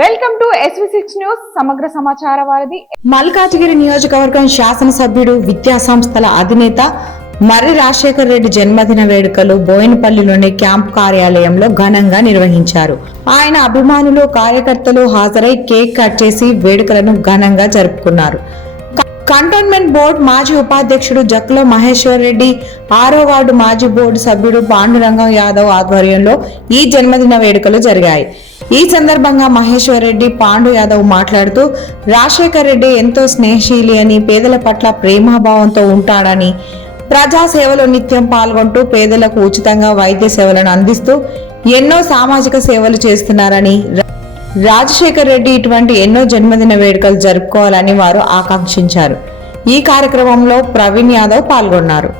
Welcome to SV6 news సమగ్ర సమాచార వారధి. మల్కాజిగిరి నియోజకవర్గం శాసనసభ్యుడు విద్యా సంస్థల అధినేత మర్రి రాజశేఖర్ రెడ్డి జన్మదిన వేడుకలు బోయినపల్లిలోని క్యాంప్ కార్యాలయంలో ఘనంగా నిర్వహించారు. ఆయన అభిమానులు కార్యకర్తలు హాజరై కేక్ కట్ చేసి వేడుకలను ఘనంగా జరుపుకున్నారు. కంటోన్మెంట్ బోర్డు మాజీ ఉపాధ్యక్షుడు జక్కుల మహేశ్వర్ రెడ్డి, 6వ వార్డు మాజీ బోర్డు సభ్యుడు పాండురంగం యాదవ్ ఆధ్వర్యంలో ఈ జన్మదిన వేడుకలు జరిగాయి. ఈ సందర్భంగా మహేశ్వర్ రెడ్డి, పాండు యాదవ్ మాట్లాడుతూ రాజశేఖర్ రెడ్డి ఎంతో స్నేహశీలి అని, పేదల పట్ల ప్రేమాభావంతో ఉంటాడని, ప్రజా సేవలో నిత్యం పాల్గొంటూ పేదలకు ఉచితంగా వైద్య సేవలను అందిస్తూ ఎన్నో సామాజిక సేవలు చేస్తున్నారని, రాజశేఖర్ రెడ్డి ఇటువంటి ఎన్నో జన్మదిన వేడుకలు జరుపుకోవాలని వారు ఆకాంక్షించారు. ఈ కార్యక్రమంలో ప్రవీణ్ యాదవ్ పాల్గొన్నారు.